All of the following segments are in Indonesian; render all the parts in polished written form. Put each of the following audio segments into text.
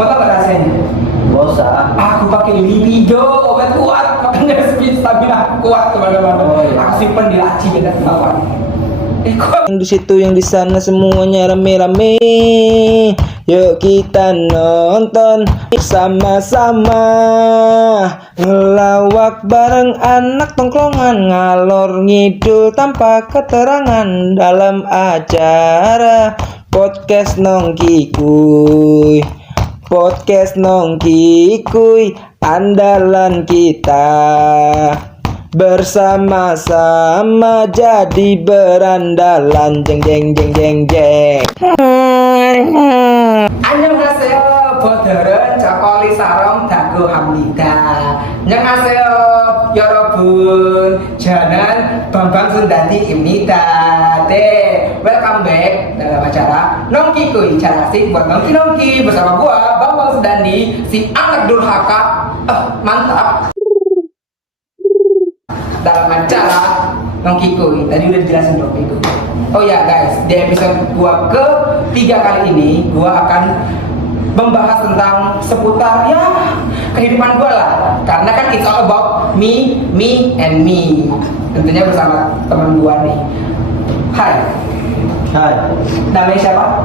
Mau tau gak rasanya? Gak usah. Aku pakai libido, obat kuat, makanya speed stamina kuat teman-teman. Oh, iya. Aku simpen di laci beda kawan. Yang di situ yang di sana semuanya rame-rame. Yuk kita nonton sama-sama, ngelawak bareng anak tongkrongan, ngalor ngidul tanpa keterangan dalam acara podcast Nongki Kuy. Podcast Nongki Kuy, andalan kita. Bersama-sama jadi berandalan, jeng jeng jeng jeng jeng. Annyeonghaseyo, bodoren cokoli sarong dago hamnida. Annyeonghaseyo, yorobun, janan Bambang Sundandi imnida. Welcome back dalam acara Nongki Kuy, cara asik buat nongki-nongki bersama gua Bambang Sundandi, si anak durhaka. Mantap. Dalam acara Nongki Kuy, tadi udah dijelasin Nongki Kuy. Oh ya guys, di episode gua ke-3 kali ini gua akan membahas tentang seputar ya kehidupan gua lah. Karena kan it's all about me, and me. Tentunya bersama teman gua nih. Hai. Namanya siapa?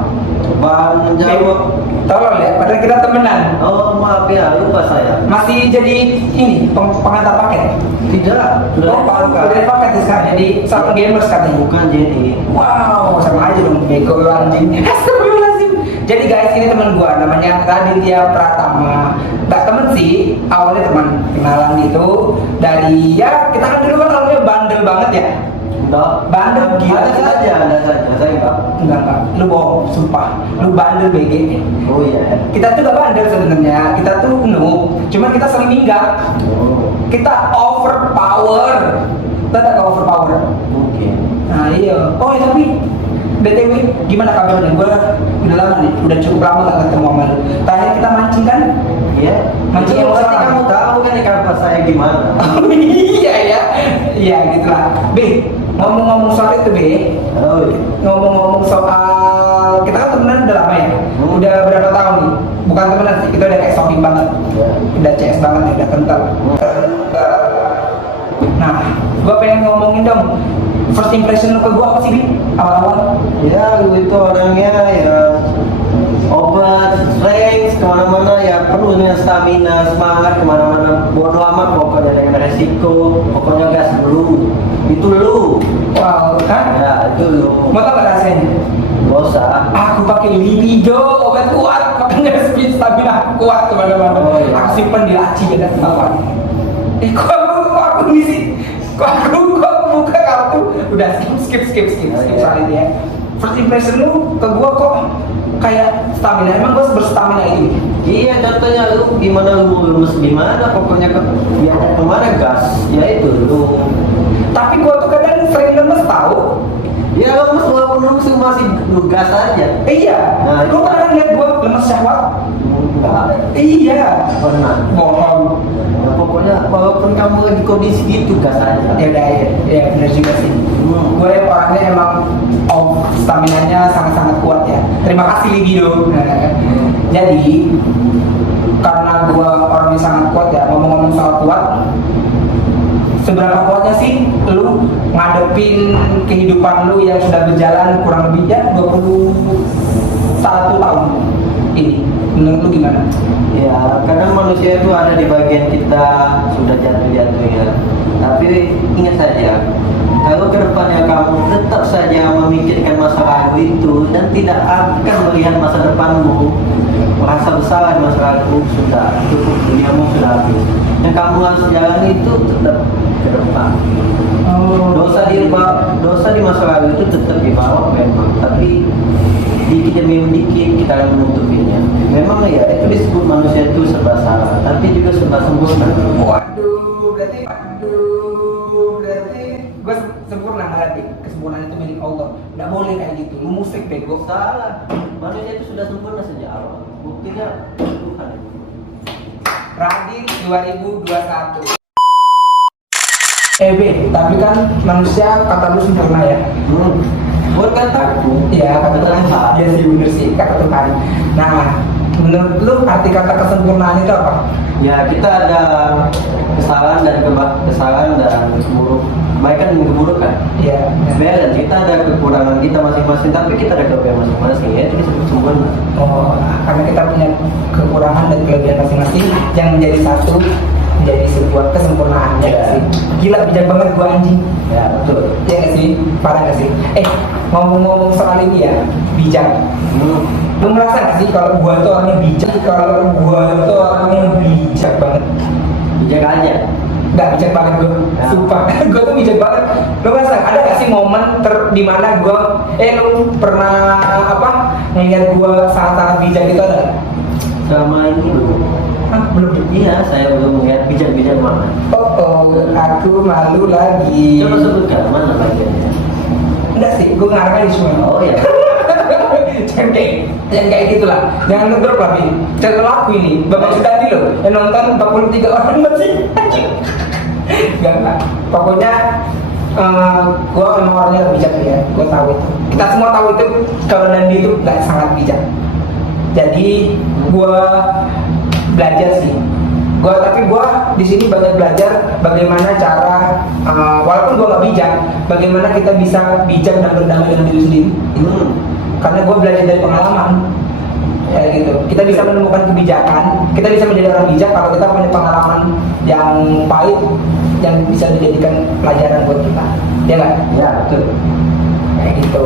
Bang Jawa. Tolong ya, padahal kita temenan. Oh maaf ya, lupa saya. Masih jadi ini pengantar paket? Tidak. Udah paket sekarang jadi sama gamers katanya. Bukan jadi. Wow, sama aja dong, bego anjing. Astagfirullahaladzim. Jadi guys, ini teman gua namanya Raditya Pratama. Gak temen sih, awalnya teman kenalan gitu. Dari ya kita kan dulu kan orangnya bandel banget ya. Enggak. Bandel gila. Ada saja. Saya enggak. Enggak. Lu bohong, sumpah. Lu bandel BG. Oh iya. Kita tuh gak bandel sebenarnya. Kita tuh noob. Cuman kita sering minggat. Oh. Kita overpower. Kita gak overpower. Mungkin. Nah iya. Oh ya tapi BTW gimana kabarnya? Gue udah lama nih, udah cukup lama gak ketemu sama lu. Terakhir kita mancing kan? Iya. Mancing yang Pasti orang. kamu tahu kan kabar saya gimana. Oh iya ya. Iya gitulah. B, ngomong-ngomong soal itu B. Oh iya. Ngomong-ngomong soal kita kan temenan udah lama ya. Udah berapa tahun nih? Bukan temenan sih, kita udah kayak shopping banget. Udah CS banget ya, udah kental. Nah, gue pengen ngomongin dong. First impression lu ke gue apa sih, Bi? Awal-awal? Ya, lu itu orangnya ya obat, strength, kemana-mana ya penuh dengan stamina, semangat kemana-mana. Bodoh amat pokoknya dengan resiko, pokoknya gas dulu. Itu lu. Wow, kan? Ya, itu lu. Mau tau gak rasanya? Gak usah. Aku pakai libido, obat kuat, makanya speed stamina kuat teman-teman. Oh, iya. Aku simpen di laci beda kawan. Kok aku di sini? Kok buka kartu? Udah skip soal ini ya. First impression lu ke gua kok kayak stamina, emang gua berstamina ini? Iya, contohnya lu gimana, lu lemes gimana, pokoknya ya kemana gas, ya itu lu. Tapi gua tuh kadang sering lemes tahu. Ya lemes walaupun lemes masih lu gas aja. Iya. Nah, Lu pernah lihat gua lemes syahwat? Enggak. Iya. Pernah. Bohong. Ya, pokoknya walaupun kamu lagi kondisi gitu gas aja. Ya udah ya benar juga sih. Gue orangnya emang stamina-nya sangat-sangat kuat ya. Terima kasih libido. Jadi karena gue orangnya sangat kuat ya, ngomong-ngomong soal kuat, seberapa kuatnya sih lu ngadepin kehidupan lu yang sudah berjalan kurang lebih ya 21 tahun ini? Menurut lu gimana? Ya, kadang manusia itu ada di bagian kita sudah jatuh-jatuh ya. Tapi ingat saja, kalau kedepannya kamu tetap saja memikirkan masa lalu itu dan tidak akan melihat masa depanmu, merasa bersalah di masa lalu, sudah cukup, duniamu sudah habis. Yang kamu harus jalani itu tetap ke depan. Dosa di masa lalu itu tetap dibawa memang, tapi dikit demi dikit kita akan menutupinya. Memang ya itu disebut manusia itu serba salah, tapi juga serba sempurna. Waduh, berarti gue sempurna berarti. Kesempurnaan itu milik Allah. Nggak boleh kayak gitu. Lu musik bego. Salah. Manusia itu sudah sempurna sejak awal. Buktinya Tuhan. Radit 2021. B, tapi kan manusia kata lu sempurna ya. Buat kataku. Iya, kata Tuhan. Iya sih bener sih, kata Tuhan. Nah, Menurut lu arti kata kesempurnaan itu apa? Ya kita ada kesalahan dan kebaikan dan keburukan. Iya. Dan kita ada kekurangan kita masing-masing, tapi kita ada kelebihan masing-masing. Ya itu disebut sempurna. Oh, karena kita punya kekurangan dan kelebihan masing-masing yang menjadi satu, menjadi sebuah kesempurnaan. Ya nggak sih? Gila, bijak banget gua anjing. Ya betul. Ya nggak sih? Parah nggak sih? Ngomong-ngomong soal ini ya, bijak. Lu merasa nggak sih kalau gua tuh orangnya bijak? Kalau gua tuh orangnya bijak banget. Bijak aja. Nggak bijak banget gue, Ya. sumpah. Gue tuh bijak banget. Lo merasa ada nggak sih momen dimana gue, lu pernah ngeliat gue sangat-sangat bijak gitu ada? Nggak? Selama ini belum. Hah, belum. Iya, saya belum melihat bijak-bijak mana. Oh, aku malu lagi. Coba sebutkan mana bagiannya. Enggak sih, gue ngarangnya di semua. Oh ya. Jangan kayak gitulah. Jangan ngedrop lah, Bin. Contoh laku ini, Bapak tadi loh, yang nonton 43 orang masih. Enggak. Pokoknya gue memang orangnya bijak ya, gue tahu itu. Kita semua tahu itu kalau Nandi itu nggak sangat bijak. Jadi gue belajar sih. Tapi gue di sini banyak belajar bagaimana cara, walaupun gue nggak bijak, bagaimana kita bisa bijak dan berdamai dengan diri sendiri. Karena gue belajar dari pengalaman. Ya gitu. Kita bisa menemukan kebijakan, kita bisa menjadi orang bijak kalau kita punya pengalaman yang pahit yang bisa dijadikan pelajaran buat kita. Ya nggak? Ya betul. Kayak gitu.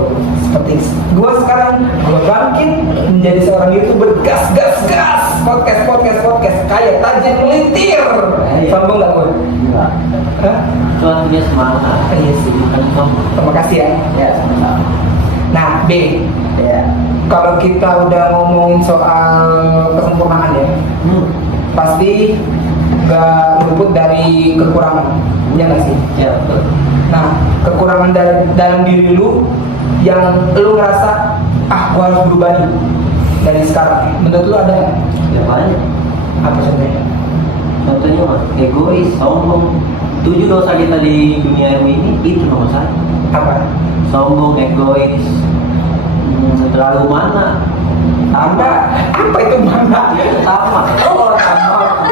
Seperti gue sekarang, gue bangkit menjadi seorang YouTuber gas podcast kayak tajam melintir. Sombong nggak gue? Enggak. Hah? Itu artinya semangat. Iya sih. Bukan sombong. Terima kasih ya. Ya sama-sama. Nah, B. Ya. Kalau kita udah ngomongin soal kesempurnaan ya, pasti gak luput dari kekurangan, ya nggak sih? Ya betul. Nah, kekurangan dalam diri lu yang lu ngerasa, gua harus berubah nih dari sekarang. Menurut lu ada nggak? Ya banyak. Apa contohnya? Contohnya mas, egois, sombong. 7 dosa kita di dunia ini itu nomor 1. Apa? Sombong, egois, terlalu mana. Apa itu mana? Sama. Oh, sama.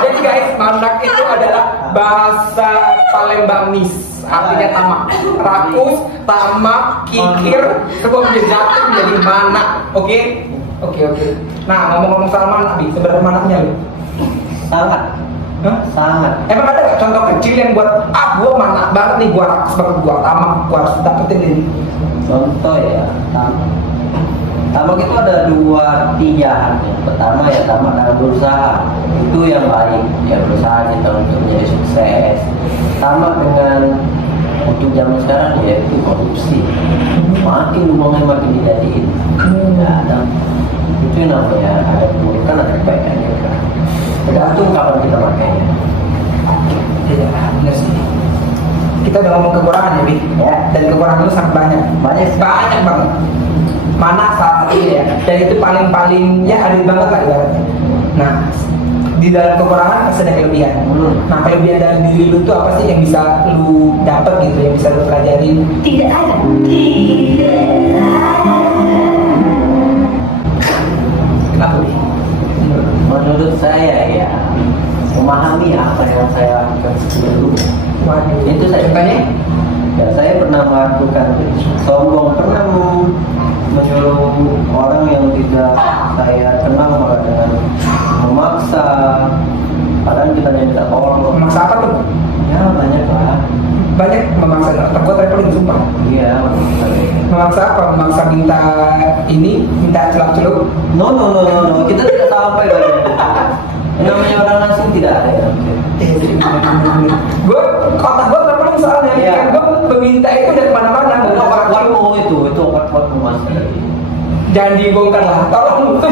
Jadi guys, manak itu adalah bahasa Palembangnis, artinya tamak, rakus, tamak, kikir, semua menjadi jatuh menjadi manak. Oke? Nah, ngomong-ngomong soal manak, Bi, sebenarnya manaknya lu? Sangat. Hah? Sangat. Emang ada nggak contoh kecil yang buat gua manak banget nih, gua rakus banget, gua tamak, gua harus dapetin ini. Contoh ya, tamak itu ada 2 tinjauan. Pertama ya tamak dalam berusaha, itu yang baik, ya berusaha kita untuk menjadi sukses. Tamak dengan untuk zaman sekarang yaitu korupsi, makin uangnya makin dijadiin. Ya, dan itu yang namanya ada keburukan ada kebaikannya kan. Tergantung kapan kita makainya. Iya, benar sih. Kita udah ngomong kekurangan ya, Bi. Ya. Dan kekurangan itu sangat banyak. Banyak. Banyak banget. Mana salah satunya ya? Dan itu paling ya adil banget lah ibaratnya. Nah, di dalam kekurangan pasti ada kelebihan. Nah, kelebihan dalam diri lu tuh apa sih yang bisa lu dapet gitu, yang bisa lu pelajarin? Tidak ada. Kenapa, Bi? Menurut saya ya memahami apa yang saya lakukan sebelumnya. Waduh. Itu saya Contohnya? Ya, saya pernah melakukan sombong, pernah menyuruh orang yang tidak saya kenal malah dengan memaksa, padahal kita minta tolong. Memaksa apa tuh? Ya banyak lah. Banyak memaksa. Takut traveling sumpah. Iya. Memaksa apa? Memaksa minta celak-celuk. No, kita tidak sampai bagian itu. Yang namanya orang asing tidak ada ya. Gue kotak gue traveling soalnya. Iya. Kan gue peminta itu dari mana-mana. Itu obat-obatmu itu obat-obatmu mas. Jangan dibongkar lah, tolong.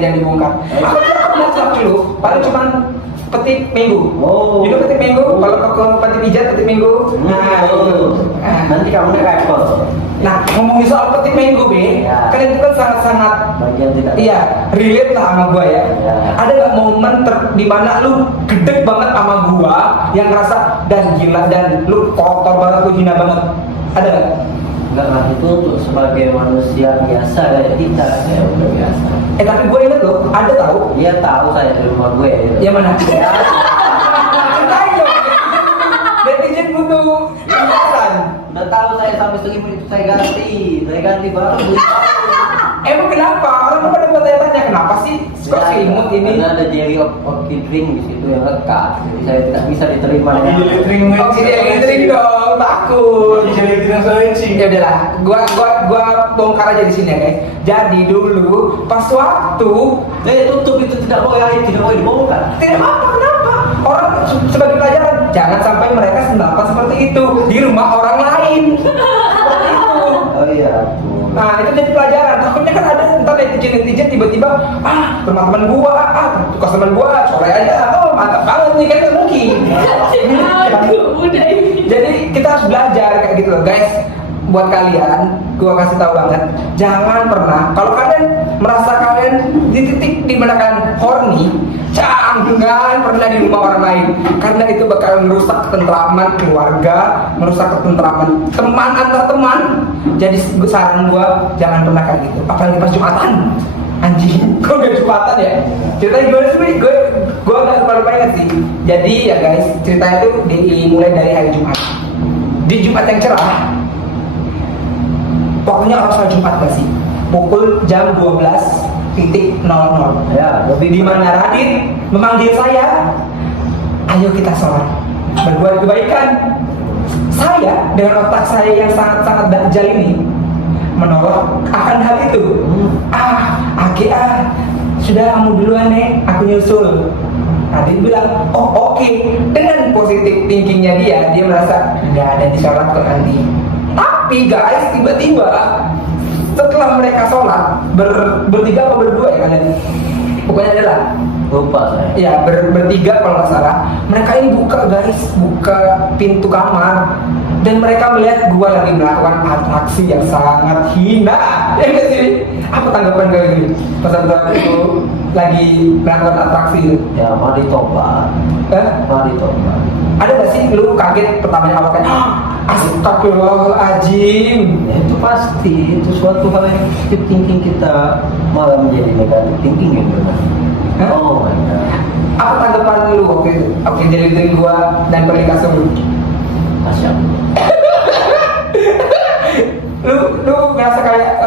jangan dibongkar. Aku pernah celak dulu, paling cuma petik minggu. Oh. Itu petik minggu. Kalau ke petik pijat petik minggu. Nah, itu. Nanti kamu naik ekspor. Nah, ngomongin soal petik minggu, Be, Ya. kan itu kan sangat-sangat Bagian tidak. iya, relate lah sama gua ya. Ya. Ada nggak momen dimana lu gede banget sama gua yang ngerasa dan gila dan lu kotor banget, lu hina banget? Ada nggak? enggak lah, itu untuk sebagai manusia biasa kayak kita, ya udah biasa. Tapi gue inget loh, ada tahu? Dia tahu saya di rumah gue. Yang mana? Ya, Ceritain dong. Netizen butuh penjelasan. udah tahu saya sampai 1.000 itu saya ganti baru. Emang kenapa? Orang pada bertanya-tanya kenapa sih kok selimut ini? Karena ada jelly of drink di situ yang lekat, jadi saya tidak bisa diterima. Oh, jadi dong, takut. Ya udahlah, gua bongkar aja di sini ya guys. Jadi dulu pas waktu Tutup itu tidak boleh dibongkar. tidak apa kenapa? Orang sebagai pelajaran jangan sampai mereka sendapan seperti itu di rumah orang lain. Seperti itu. Oh iya. Nah itu jadi pelajaran. Takutnya kan ada ntar netizen tiba-tiba teman-teman gua customer gua sore aja mantap banget nih kan mungkin. Udah ini. Jadi kita harus belajar kayak gitu loh guys. Buat kalian, gua kasih tahu banget, jangan pernah kalau kalian merasa kalian di titik di mana kalian horny, jangan pernah di rumah orang lain, karena itu bakal merusak ketentraman keluarga, merusak ketentraman teman antar teman. Jadi saran gua jangan pernah kayak gitu, apalagi pas Jumatan. Anjing, kok gak Jumatan ya? Ceritanya gimana sih? Gue gak lupa ingat sih. Jadi ya guys, ceritanya tuh dimulai dari hari Jumat. Di Jumat yang cerah, pokoknya orang sholat Jumat gak sih? Pukul jam 12.00. Ya, Di mana Radit memanggil saya, ayo kita sholat, berbuat kebaikan. Saya dengan otak saya yang sangat-sangat dajjal ini menolak akan hal itu. Sudah kamu duluan nih, aku nyusul. Radit bilang, oh oke. Dengan positif thinkingnya dia merasa nggak ada di sholat kok nanti. Tapi guys, tiba-tiba setelah mereka sholat bertiga atau berdua ya kalian? Pokoknya adalah Lupa saya. ya bertiga kalau nggak salah. Mereka ini buka pintu kamar dan mereka melihat gua lagi melakukan atraksi yang sangat hina. Ya nggak sih? Apa tanggapan kalian gitu? Pas itu lagi melakukan atraksi. Ya, mari tobat. Mari tobat. Ada nggak sih lu kaget pertamanya awal kan? Astagfirullahaladzim. Ya, itu pasti itu suatu hal yang positive thinking kita malah menjadi negatif thinking gitu kan. Hah? Oh my god. Apa tanggapan lu waktu itu? Oke, jadi gua dan balik kasur lu. Asyik. Lu ngerasa kayak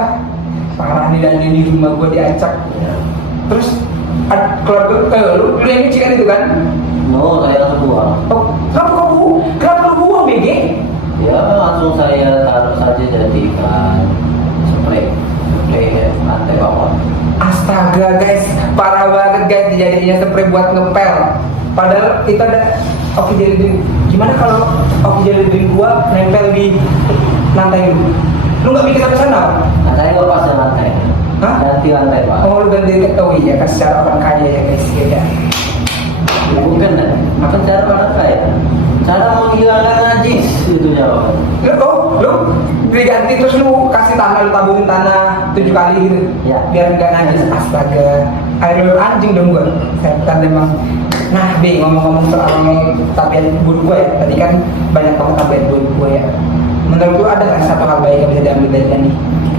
parah nih dan ini rumah gua diacak. Ya. Terus keluarga lu yang ngecek itu kan? No, saya langsung buang. Oh, kenapa lu buang BG? Ya, langsung saya taruh saja jadikan spray lantai bawah. Astaga guys, parah banget guys dijadinya spray buat ngepel. Padahal itu ada oke jadi drink. Gimana kalau oke jadi drink gua nempel di lantai lu? Lu nggak mikir sampai sana? Nah, saya nggak pasang lantai. Hah? Ganti lantai pak. Oh lu ganti oh iya kan secara orang kaya ya guys ya. Bukan kan? Makan cara orang kaya. Cara menghilangkan najis itu jawaban. Lu diganti terus lu kasih tanah, lu taburin tanah 7 kali gitu. Ya. Biar enggak najis. Astaga. Air anjing dong gua. Setan emang. Nah, Bi, ngomong-ngomong soal tabiat buruk gua ya. Tadi kan banyak banget tabiat buruk gua ya. Menurut lu ada nggak satu hal baik yang bisa diambil dari Dani?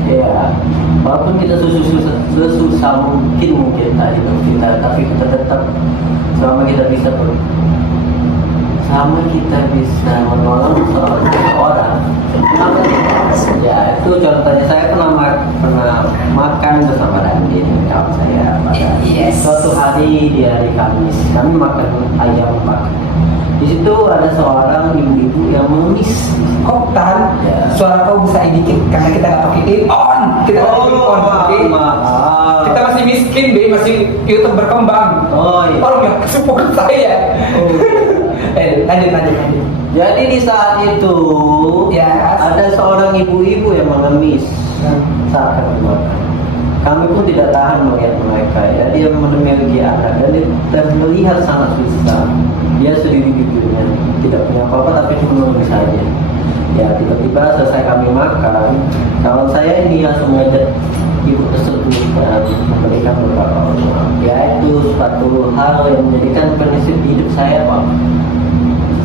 Ya, walaupun kita sesusah mungkin tadi kita, tapi kita tetap selama kita bisa menolong seseorang. Ya itu contohnya saya pernah makan bersama Randy kawan saya pada suatu hari di hari Kamis kami makan ayam bakar. Di situ ada seorang ibu-ibu yang mengemis. Kok tahan? Ya. Suara kau bisa dikit karena kita nggak pakai on. Kita nggak pakai on, oke? maaf. Kita masih miskin, Be, masih YouTube berkembang. Oh iya. Tolong ya, support saya. Lanjut. Jadi di saat itu Ya. ada seorang ibu-ibu yang mengemis saat kami makan. Kami pun tidak tahan melihat mereka. Ya, dia memiliki anak dan melihat sangat susah. Dia sendiri bibirnya tidak punya apa-apa tapi cuma mengemis saja. Ya tiba-tiba selesai kami makan, kawan saya ini langsung mengajak ibu tersebut dan memberikan beberapa uang. Ya itu suatu hal yang menjadikan prinsip hidup saya pak.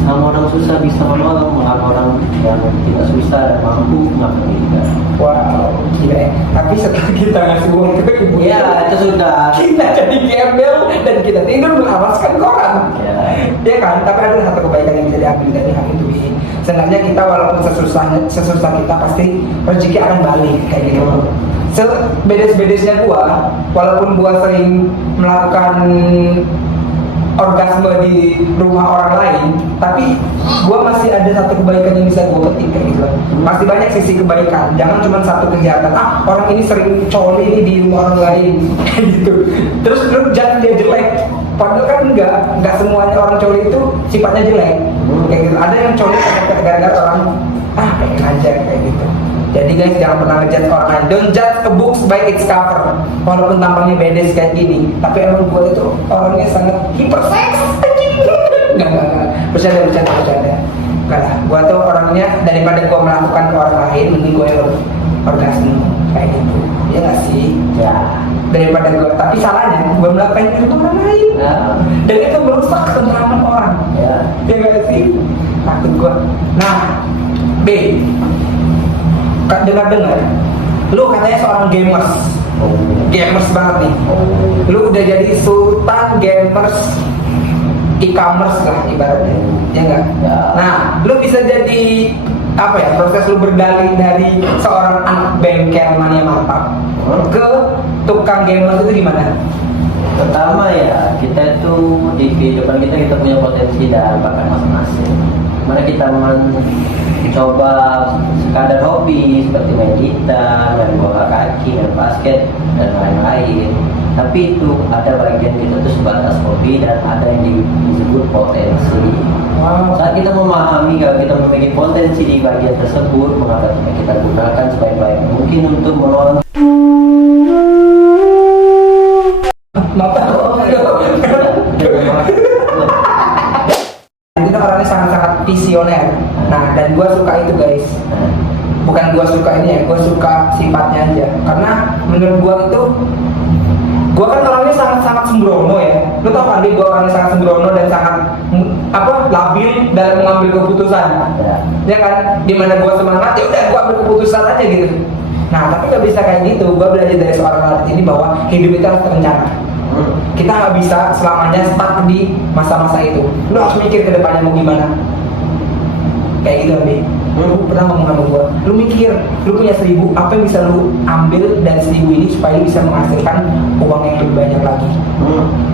sama orang susah bisa menolong, sama orang yang tidak susah dan mampu ngapain juga. Wow, gila ya. Tapi setelah kita ngasih uang ke ibu, Ya itu sudah. kita jadi gembel dan kita tidur mengawaskan koran. Ya. Ya kan, tapi ada satu kebaikan yang bisa diambil dari hal itu. Bi. Seenggaknya kita walaupun sesusah kita pasti rezeki akan balik kayak gitu. Sebedes-bedesnya gua, walaupun gua sering melakukan orgasme di rumah orang lain, tapi gua masih ada satu kebaikan yang bisa gua petik kayak gitu. Masih banyak sisi kebaikan, jangan cuma satu kejahatan. Ah, orang ini sering coli ini di rumah orang lain kayak gitu. Terus lu jangan dia jelek. Padahal kan enggak semuanya orang coli itu sifatnya jelek. Kayak gitu. Ada yang coli gara-gara orang pengen aja kayak gitu. Jadi guys, jangan pernah ngejudge orang lain. Don't judge a book by its cover. Walaupun tampangnya bedes kayak gini, tapi emang gue itu orangnya sangat hiperseks. Enggak. Bercanda. Enggak lah, gue tuh orangnya daripada gue melakukan ke orang lain, mending gue orgasme kayak gitu. Ya nggak sih? Ya. Daripada gue, tapi salahnya gue melakukan itu ke orang lain. Ya. Dan itu merusak ketentraman orang. Ya. Ya nggak sih? Takut gue. Nah, B. Dengar, lu katanya seorang gamers banget nih. Lu udah jadi sultan gamers e-commerce lah ibaratnya, ya enggak? Ya. Nah, lu bisa jadi apa ya? Proses lu berdalih dari seorang anak bengkel mania mantap ke tukang gamers itu gimana? Pertama ya, kita itu di kehidupan kita punya potensi dan bakat masing-masing. Mana kita mencoba sekadar hobi seperti main gitar, main bola kaki, main basket dan lain-lain. Tapi itu ada bagian kita itu sebatas hobi dan ada yang disebut potensi. Saat kita memahami kalau kita memiliki potensi di bagian tersebut, maka kita gunakan sebaik-baik mungkin untuk menolong. Kita orangnya sangat-sangat visioner. Nah, dan gue suka itu guys. Bukan gue suka ini ya, gue suka sifatnya aja. Karena menurut gue itu, gue kan orangnya sangat-sangat sembrono ya. Lu tau kan, gue orangnya sangat sembrono dan sangat labil dalam mengambil keputusan. Ya kan, dimana gue semangat, ya udah gue ambil keputusan aja gitu. Nah, tapi gak bisa kayak gitu. Gue belajar dari seorang artis ini bahwa hidup itu harus terencana. Kita nggak bisa selamanya stuck di masa-masa itu. Lu harus mikir ke depannya mau gimana. Kayak gitu, Abi. Lu pernah ngomong sama gua, lu mikir, lu punya 1000, apa yang bisa lu ambil dari 1000 ini supaya bisa menghasilkan uang yang lebih banyak lagi.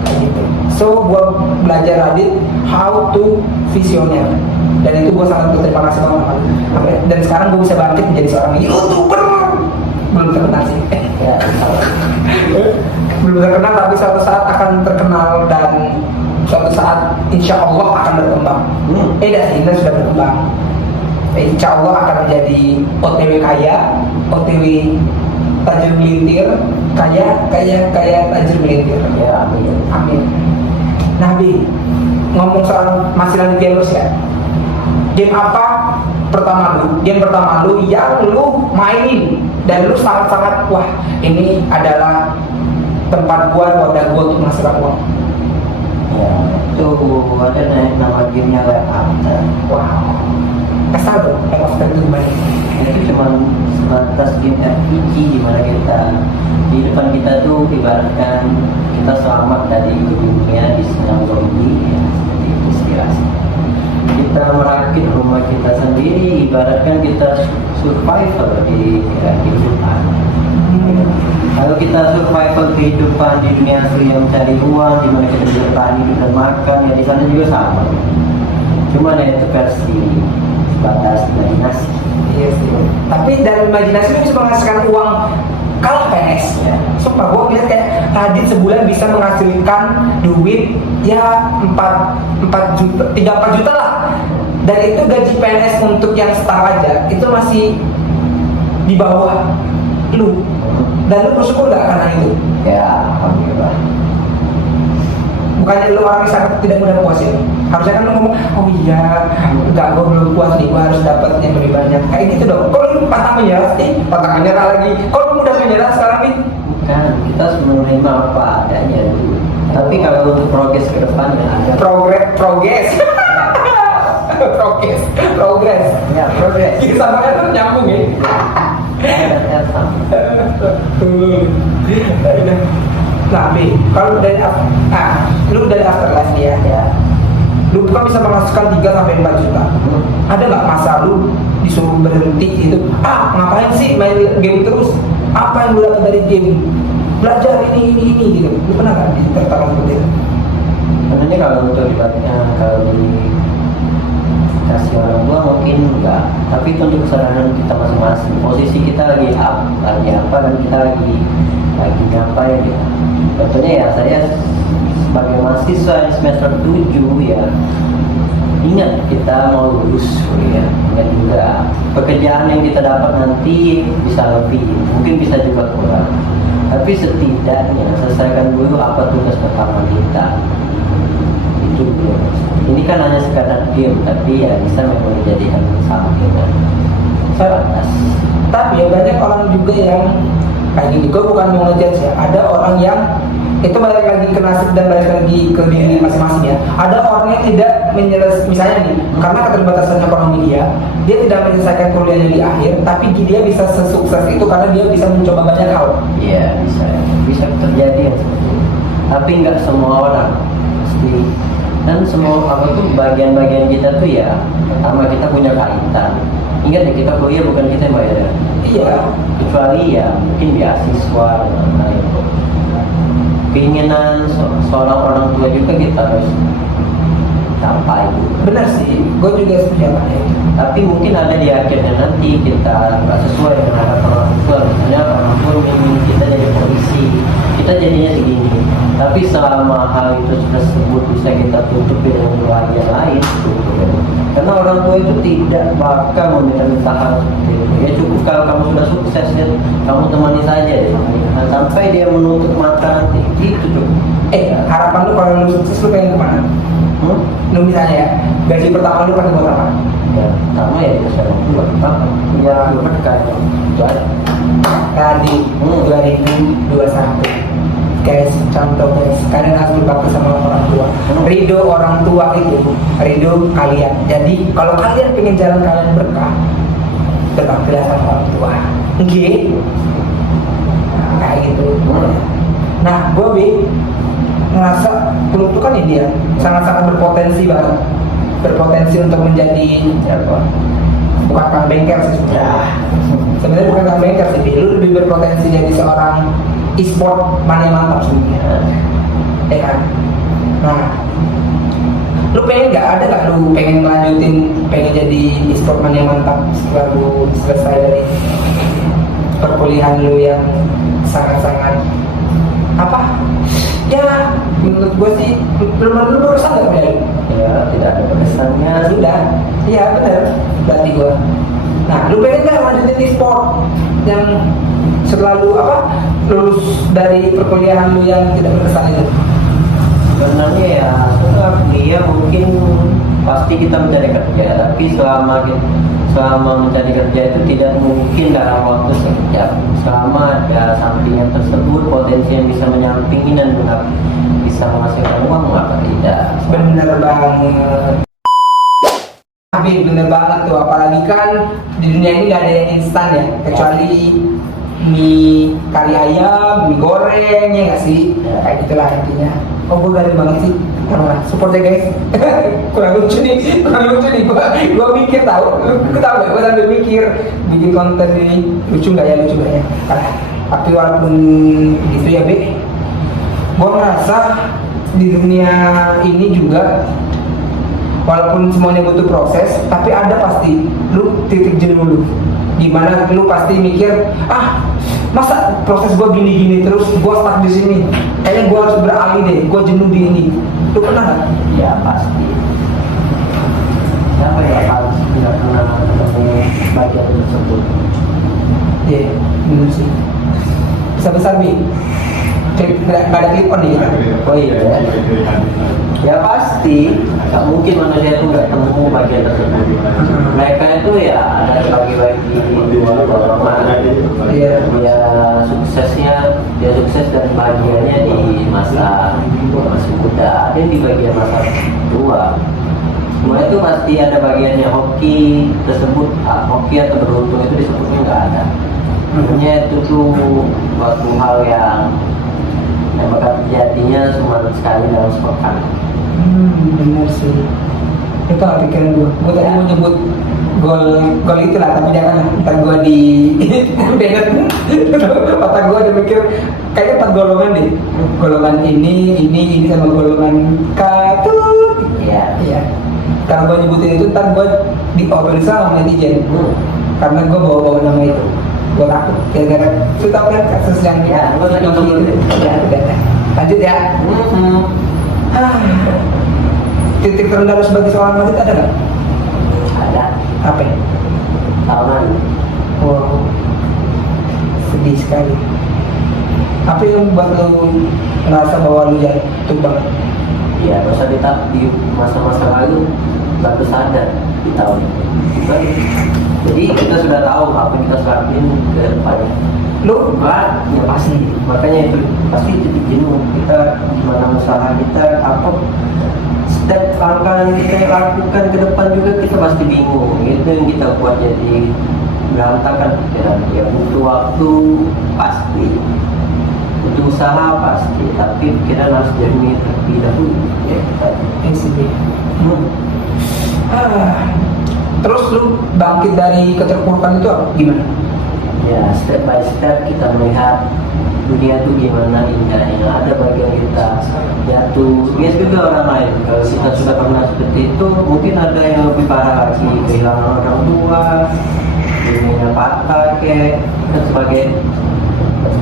Kayak gitu. So, gua belajar Radit how to visioner. Dan itu gua sangat berterima kasih banget. Dan sekarang gua bisa bangkit menjadi seorang YouTuber. Belum terkenal sih. Belum terkenal, tapi suatu saat akan terkenal dan suatu saat insya Allah akan berkembang. Dah sih, sudah berkembang. Insya Allah akan menjadi OTW kaya, OTW tajir melintir, kaya tajir melintir. Ya, Amin. Nah, Bi, ngomong soal masih lanjut gamers ya. Game apa game pertama lu yang lu mainin dan lu sangat-sangat wah, ini adalah tempat wadah gua untuk menghasilkan uang. Ya, itu ada nama gamenya Life After. Wow. Kesal dong, Life After itu gimana? Itu cuma sebatas game RPG di mana kita di depan kita tuh ibaratkan kita selamat dari dunia diserang zombie ya, seperti inspirasi. Kita merakit rumah kita sendiri, ibaratkan kita survivor di kehidupan. Kalau kita survival kehidupan di dunia asli yang mencari uang, di mana kita bisa bertani, bisa makan, ya di sana juga sama. Cuma ya itu versi sebatas imajinasi. Iya sih. Tapi dari imajinasi lu bisa menghasilkan uang kalah PNS. Ya. Sumpah gue lihat kayak Radit sebulan bisa menghasilkan duit ya 4 juta, 3-4 juta lah. Dan itu gaji PNS untuk yang star aja itu masih di bawah lu. Dan lu bersyukur gak karena itu? Ya, alhamdulillah. Bukannya lu orang yang sangat tidak mudah puas ya? Harusnya kan lu ngomong, oh iya, enggak, gue belum puas nih, gue harus dapat yang lebih banyak. Kayak gitu dong. Kalau lu pantang menyerah, pantang menyerah lagi. Kalau lu udah menyerah sekarang nih, Bukan, kita harus menerima apa adanya dulu. Tapi kalau untuk progres ke depannya ada. progres. Progres. Ya, progres. Sama kan tuh nyambung ya. Nah, B, kalau dari lu dari afterlife nih ya, lu kan bisa menghasilkan 3 sampai 4 juta. Ada nggak masa lu disuruh berhenti itu? Ngapain sih main game terus? Apa yang lu dapat dari game? Belajar ini gitu. Lu pernah nggak tertarik seperti itu? Sebenarnya kalau untuk kalau dikasih orang tua mungkin enggak, tapi itu untuk kesadaran kita masing-masing. Posisi kita lagi apa dan kita lagi ngapain ya. Contohnya ya saya sebagai mahasiswa yang semester 7 ya, ingat kita mau lulus ya, ingat juga pekerjaan yang kita dapat nanti bisa lebih, mungkin bisa juga kurang, tapi setidaknya selesaikan dulu apa tugas pertama kita. Itu dulu. Ini kan hanya sekadar game, tapi ya bisa memang dijadikan sampingan sebatas. Tapi ya banyak orang juga yang kayak gini. Gue bukan mau ngejudge ya. Ada orang yang itu balik lagi ke nasib dan balik lagi ke diri masing-masing ya. Ada orang yang tidak misalnya nih, karena keterbatasan ekonomi dia tidak menyelesaikan kuliahnya di akhir, tapi dia bisa sesukses itu karena dia bisa mencoba banyak hal. Iya, bisa terjadi yang seperti itu. Tapi nggak semua orang pasti. Dan semua bagian-bagian kita tuh ya, pertama kita punya kaitan. Ingat ya, kita kuliah bukan kita yang bayar. Iya. Kecuali ya mungkin beasiswa dan lain-lain. Keinginan seorang orang tua juga kita harus capai. Benar sih, gue juga setuju sama dia. Tapi mungkin ada di akhirnya nanti kita nggak sesuai dengan harapan orang tua. Misalnya orang tua ingin kita jadi polisi, kita jadinya segini. Tapi selama hal itu tersebut bisa kita tutup dengan doa yang lain, karena orang tua itu tidak bakal meminta hal seperti itu. Ya cukup kalau kamu sudah sukses ya, kamu temani saja deh. Nah, sampai dia menutup mata nanti itu cukup. Harapan lu kalau lu sukses lu pengen kemana? Lu misalnya ya, gaji pertama lu pakai buat apa? Ya, pertama ya bisa buat apa? Ya, berkah itu aja. Tadi 2021 guys, contoh guys, kalian harus berbakti sama orang tua. Ridho orang tua itu ridho kalian. Jadi kalau kalian pengen jalan kalian berkah, berbaktilah sama orang tua. Oke? Nah, kayak gitu. Nah, gue ngerasa lu tuh kan ini ya sangat-sangat berpotensi banget, berpotensi untuk menjadi apa? Bukan kang bengkel sih sebenarnya bukan kang bengkel sih, lu lebih berpotensi jadi seorang e-sport mania mantap sebenarnya, ya kan? Nah, lu pengen ada nggak lu pengen lanjutin, pengen jadi e-sport mania mantap setelah lu selesai dari perkuliahan lu yang sangat-sangat apa? Ya, menurut gue sih belum berusaha nggak ya? Ya, tidak ada pesannya. Sudah, iya benar berarti gue. Nah, lu pengen nggak lanjutin e-sport yang setelah lu lulus dari perkuliahan lu yang tidak berkesan itu? Sebenarnya ya setelah kuliah mungkin pasti kita mencari kerja, tapi selama mencari kerja itu tidak mungkin dalam waktu sekejap. Selama ada sampingan tersebut, potensi yang bisa menyampingi dan bisa menghasilkan uang, maka tidak. Bener banget. Tapi bener banget tuh, apalagi kan di dunia ini gak ada yang instan ya, kecuali mie kari ayam, mie goreng, ya nggak sih? Kayak gitulah intinya. Oh, gue garing banget sih. Support ya guys. kurang lucu nih. Gue mikir tahu, lu tahu gak? Gue sambil mikir bikin konten ini lucu nggak ya? Tapi walaupun gitu ya, Be, gue ngerasa di dunia ini juga walaupun semuanya butuh proses, tapi ada pasti lu titik jenuh lu. Gimana lu pasti mikir, masa proses gue gini-gini terus, gue stuck di sini. Kayaknya gue harus beralih deh, gue jenuh di ini. Lu pernah nggak? Ya pasti. Siapa ya harus tidak pernah ketemu bagian tersebut? Iya, bener sih. Besar-besar Bi. Nggak ada clip on nih kita. Oh iya. Ya pasti, nggak mungkin manusia itu nggak temu bagian tersebut. Mereka itu ya ada bagi-bagi dua golongan. Iya. Dia sukses dan bahagianya di masa muda, ada di bagian masa tua. Semua itu pasti ada bagiannya. Hoki tersebut, hoki atau beruntung itu disebutnya nggak ada. Sebenarnya itu tuh suatu hal yang bakal terjadinya cuma sekali dalam sepekan. Bener sih. Itu gak pikiran gue tadi mau nyebut gol itu lah, tapi jangan ntar gue di bennett otak gue udah mikir kayaknya 4 golongan deh, golongan ini sama golongan katut. Iya. Karena gue nyebutin itu ntar gue diobrol sama netizen karena gue bawa nama itu. Gue takut gara-gara lu tau kan kasus yang gue lagi nonton itu. Lanjut ya. Titik terendah lu sebagai seorang Madrid ada nggak? Ada. Apa ya? Tahunan. Wow, sedih sekali. Apa yang buat lu ngerasa bahwa lu jatuh banget? Ya, masa kita di masa-masa lalu baru sadar di tahun itu. Jadi kita sudah tahu apa yang kita lakuin ke depannya. Lu? Ya pasti. Makanya itu pasti titik jenuh kita, gimana usaha kita, apa setiap langkah yang kita lakukan ke depan juga kita pasti bingung. Itu yang kita buat jadi berantakan pikiran. Ya butuh waktu pasti, butuh usaha pasti, tapi kita harus jernih terlebih dahulu. Ya, SB. Terus lu bangkit dari keterpurukan itu apa? Gimana? ya step by step kita melihat dunia itu gimana indahnya. Ada bagian kita jatuh, bias juga orang lain. Kalau kita sudah pernah seperti itu, mungkin ada yang lebih parah lagi, kehilangan orang tua, dunia patah, dan sebagainya.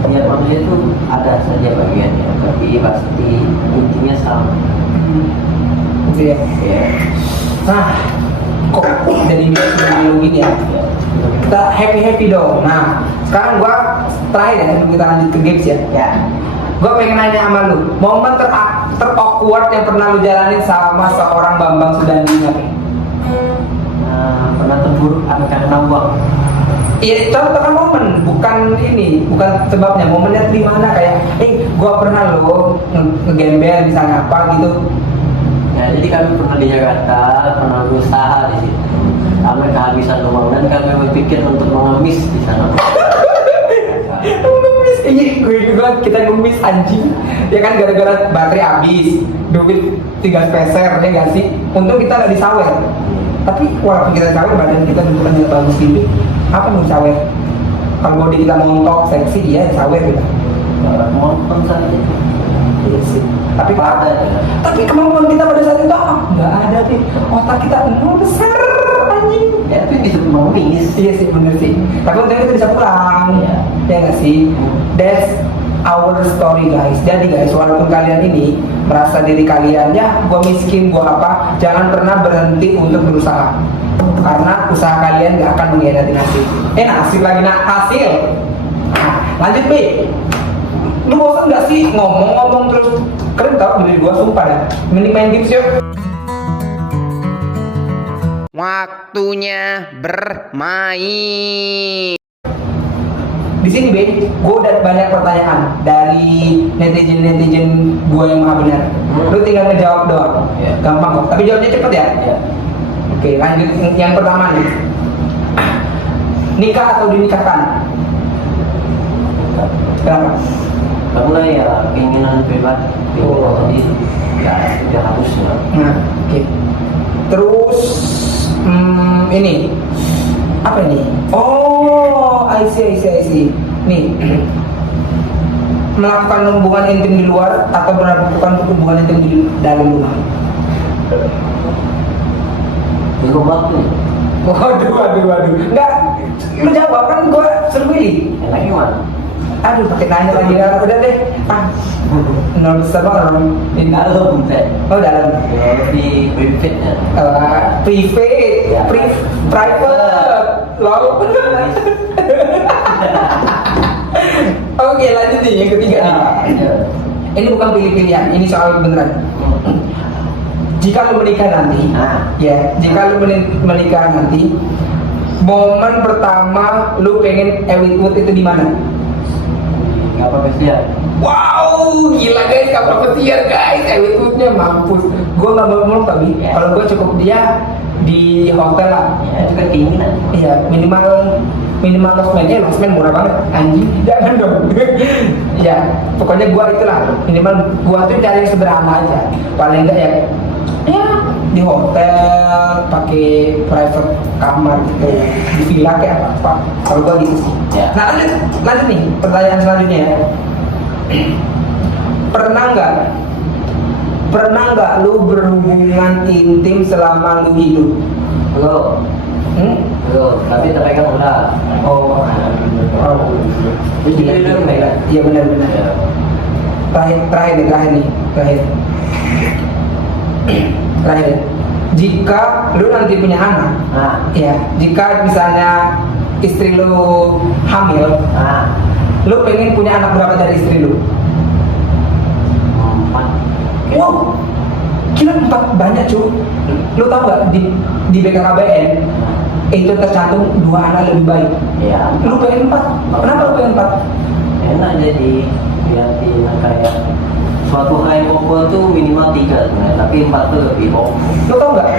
Setiap manusia itu ada saja bagiannya, tapi pasti intinya sama. Gitu ya. Ya. Nah, kok jadi gini ya? Kita happy dong. Nah, sekarang gua terakhir ya, sebelum kita lanjut ke games ya. Ya. Gua pengen nanya sama lu, momen ter-awkward yang pernah lu jalanin sama seorang Bambang Sudandi apa? Pernah terburuk karena uang. Iya, contohkan momen, bukan ini, bukan sebabnya. Momennya di mana kayak, gua pernah lo ngegembel misalnya apa gitu. Ya, jadi kami pernah di Jakarta, pernah berusaha di situ. Kami kehabisan uang dan kami berpikir untuk mengemis di sana. Ngemis, gue kita ngemis anjing. Ya kan gara-gara baterai habis, duit 3 peser, ya nggak sih? Untung kita nggak disawer. Tapi walaupun kita sawer, badan kita bentukannya bagus gitu. Apa mau sawer? Kalau body kita montok, seksi, iya sawer gitu. Monton saja. Iya sih. Tapi Apa ada? tapi kemampuan kita pada saat itu nggak ada sih. Otak kita besar anjing. Ya itu disuruh mengemis. Iya sih, bener sih. Tapi untungnya kita bisa pulang. Iya. Ya nggak sih? That's our story guys. Jadi guys, walaupun kalian ini merasa diri kalian ya gua miskin, gua apa, jangan pernah berhenti untuk berusaha. Karena usaha kalian gak akan mengkhianati nasib. Nasib lagi hasil. Nah, lanjut B. Lu bosan gak sih ngomong-ngomong terus? Keren tau diri gua, sumpah dah. Mending main games yuk. Waktunya bermain. Di sini B, gue udah banyak pertanyaan dari netizen gue yang maha benar. Lu tinggal ngejawab doang, gampang kok. Tapi jawabnya cepet ya. Oke, lanjut yang pertama nih. Nikah atau dinikahkan? Kenapa? Karena ya keinginan pribadi. Jadi ya tidak harusnya. Nah, oke. Terus ini apa ini? Oh, I see. Nih, melakukan hubungan intim di luar atau melakukan hubungan intim di dalam rumah? Di rumah tuh. Waduh. Enggak, lu jawab kan gua suruh pilih. Enak gimana? Aduh, pakai nanya lagi. Udah deh. Nol besar orang ini. Dalam pet. Oh, dalam. Ya lebih private ya. Private, Ya. private, lalu Oke, lanjut nih yang ketiga nih. Ya. Ini bukan pilih-pilihan, ini soal beneran. Jika lu menikah nanti, jika lu menikah nanti, momen pertama lu pengen Ewitwood itu di mana? Nggak apa-apa sih ya. Wow, Gila guys, kapal pesiar guys, attitude-nya mampus. Gue nggak mau tapi kalau gue cukup dia di hotel lah. Ya, itu kan keinginan. Iya, minimal losmen murah banget, anjing, jangan dong. Ya, pokoknya gua itulah, minimal gua tuh cari yang sederhana aja, paling enggak ya di hotel pakai private kamar gitu, di villa kayak apa. Kalau gua gitu sih. Ya. Nah lanjut nih, pertanyaan selanjutnya ya. Pernah nggak lu berhubungan intim selama lu hidup? Belum. Belum, tapi terpegang udah. Oh, Iya, itu pegang. iya benar. Terakhir nih. Jika lu nanti punya anak, Nah, ya, jika misalnya istri lu hamil, nah, lu pengen punya anak berapa dari istri lu? 4. Wow, gila 4 banyak cuy. Lu tau gak di BKKBN itu tercantum 2 anak lebih baik. Ya. Lu pengen 4? Kenapa lu pengen 4? Enak jadi ganti kayak suatu hari pokok tuh minimal 3 sebenarnya, tapi 4 tuh lebih pokok. Lu tau nggak?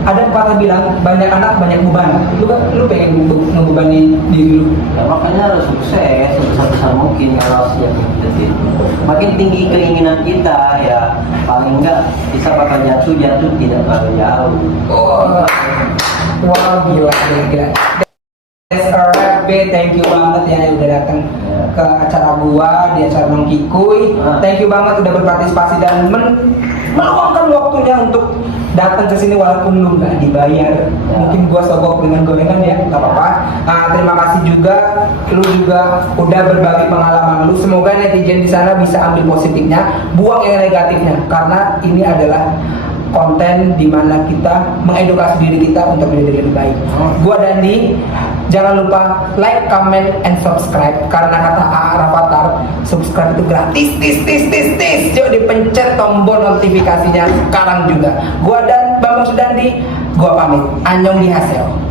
Ada pepatah bilang banyak anak banyak beban. Lu pengen ngebebani diri lu. Ya makanya harus sukses sebesar mungkin kalau siap detik. Makin tinggi keinginan kita ya paling enggak bisa bakal jatuh tidak terlalu jauh. Oh, wow, gila. That's alright, B. Thank you banget ya yang udah datang ke acara gua di acara Mang Kikuy. Thank you banget udah berpartisipasi dan meluangkan waktunya untuk datang ke sini walaupun lu nggak dibayar. Mungkin gua sogok dengan gorengan ya, nggak apa-apa. Terima kasih juga, lu juga udah berbagi pengalaman lu. Semoga netizen di sana bisa ambil positifnya, buang yang negatifnya, karena ini adalah konten dimana kita mengedukasi diri kita untuk menjadi lebih baik. Gua Dandi, jangan lupa like, comment, and subscribe karena kata AA Rafathar, subscribe itu gratis. Yuk dipencet tombol notifikasinya sekarang juga. Gua dan Bambang Sudandi, gua pamit. Annyeong di hasil.